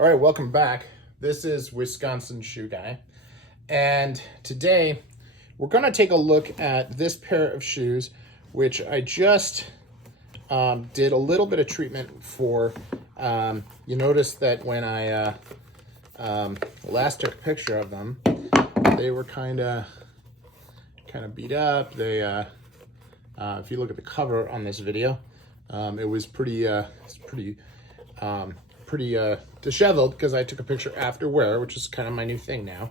All right, welcome back. This is Wisconsin Shoe Guy. And today we're going to take a look at this pair of shoes, which I just did a little bit of treatment for. You notice that when I last took a picture of them, they were kind of beat up. They, if you look at the cover on this video, it was pretty disheveled because I took a picture after wear, which is kind of my new thing now.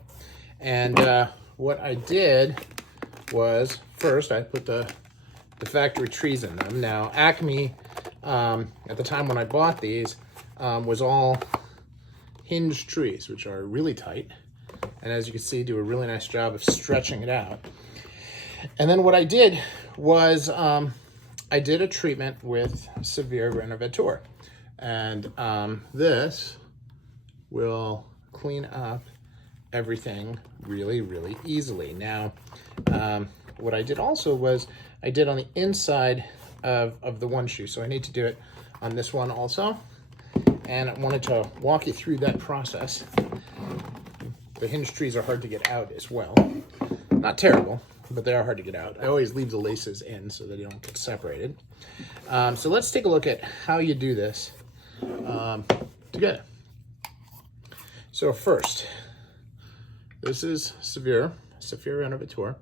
And what I did was, first I put the factory trees in them. Now Acme, at the time when I bought these, was all hinged trees, which are really tight. And as you can see, do a really nice job of stretching it out. And then what I did was I did a treatment with Severe Renovateur. And this will clean up everything really, really easily. Now, what I did also was I did on the inside of the one shoe. So I need to do it on this one also. And I wanted to walk you through that process. The hinge trees are hard to get out as well. Not terrible, but they are hard to get out. I always leave the laces in so that they don't get separated. So let's take a look at how you do this together. So first, this is Severe Renovateur.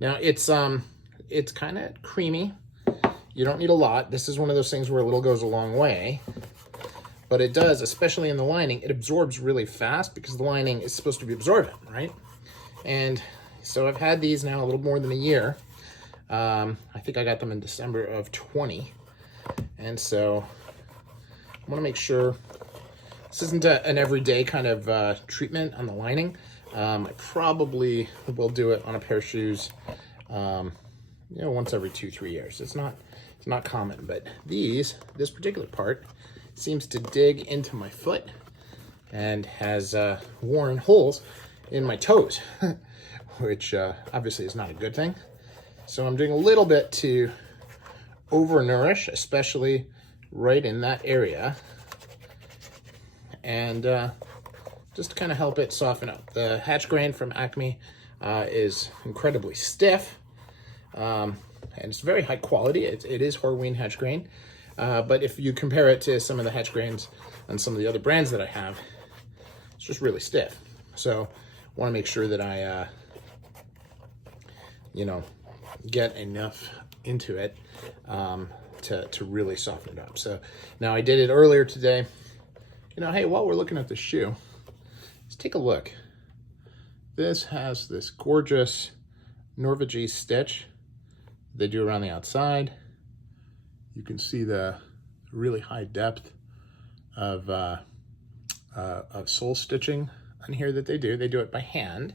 Now it's kind of creamy. You don't need a lot. This is one of those things where a little goes a long way. But it does, especially in the lining, it absorbs really fast because the lining is supposed to be absorbent, right? And so I've had these now a little more than a year. I think I got them in December of 20. And so I want to make sure this isn't an everyday kind of treatment on the lining. I probably will do it on a pair of shoes, once every 2-3 years. It's not common, but this particular part seems to dig into my foot and has worn holes in my toes, which obviously is not a good thing. So I'm doing a little bit to overnourish, especially right in that area, and just to kind of help it soften up. The hatch grain from Acme is incredibly stiff, and it's very high quality. It is Horween hatch grain, but if you compare it to some of the hatch grains on some of the other brands that I have, it's just really stiff. So I want to make sure that I get enough into it to really soften it up. So now I did it earlier today. Hey, while we're looking at the shoe, let's take a look. This has this gorgeous Norvège stitch they do around the outside. You can see the really high depth of sole stitching on here that they do. They do it by hand.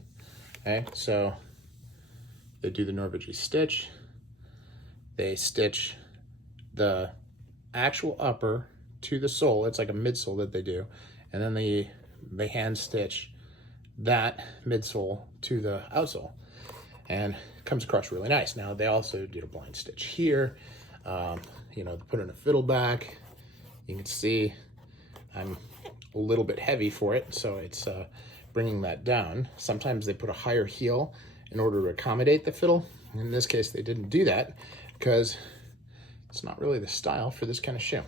Okay, so they do the Norvège stitch. They stitch the actual upper to the sole. It's like a midsole that they do. And then they hand stitch that midsole to the outsole. And it comes across really nice. Now, they also did a blind stitch here. They put in a fiddle back. You can see I'm a little bit heavy for it, so it's bringing that down. Sometimes they put a higher heel in order to accommodate the fiddle. In this case, they didn't do that because it's not really the style for this kind of shoe.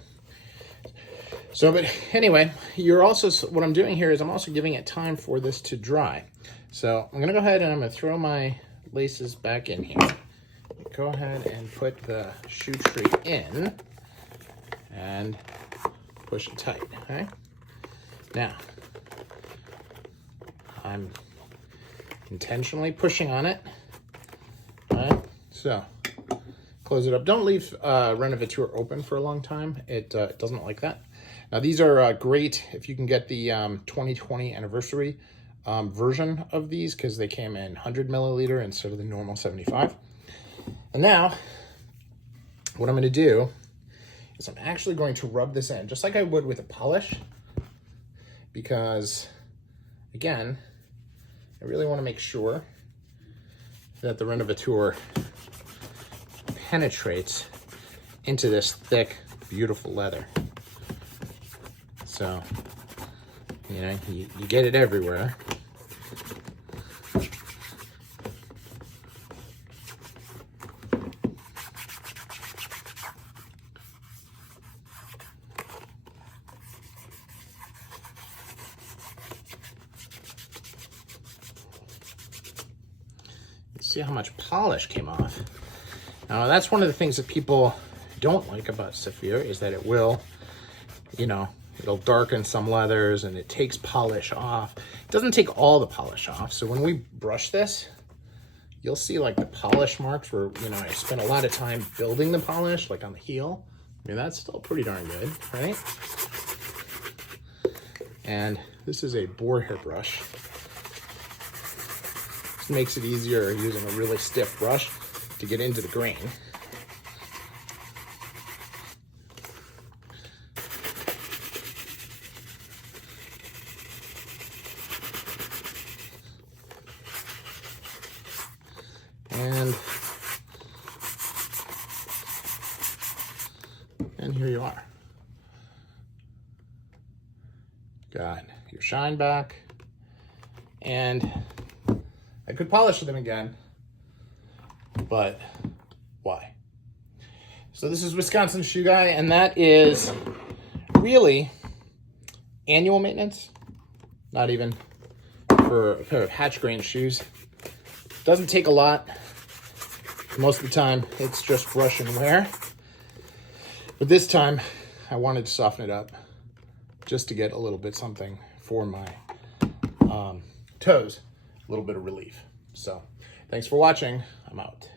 So, but anyway, what I'm doing here is I'm also giving it time for this to dry. So I'm gonna go ahead and I'm gonna throw my laces back in here. Go ahead and put the shoe tree in and push it tight, okay? Now, I'm intentionally pushing on it, all right? So, close it up. Don't leave Renovateur open for a long time. It doesn't like that. Now, these are great if you can get the 2020 anniversary version of these because they came in 100 milliliter instead of the normal 75. And now, what I'm going to do is I'm actually going to rub this in, just like I would with a polish, because, again, I really want to make sure that the Renovateur penetrates into this thick, beautiful leather. So You know, you get it everywhere. See how much polish came off. Now that's one of the things that people don't like about Saphir, is that it will, you know, it'll darken some leathers and it takes polish off. It doesn't take all the polish off. So when we brush this, you'll see like the polish marks where, you know, I spent a lot of time building the polish, like on the heel. I mean, that's still pretty darn good, right? And this is a boar hair brush. Makes it easier using a really stiff brush to get into the grain. And here you are. Got your shine back, and I could polish them again, but why? So this is Wisconsin Shoe Guy, and that is really annual maintenance, not even for a pair of Hatch grain shoes. Doesn't take a lot. Most of the time, it's just brush and wear. But this time, I wanted to soften it up just to get a little bit something for my toes. A little bit of relief. So, thanks for watching. I'm out.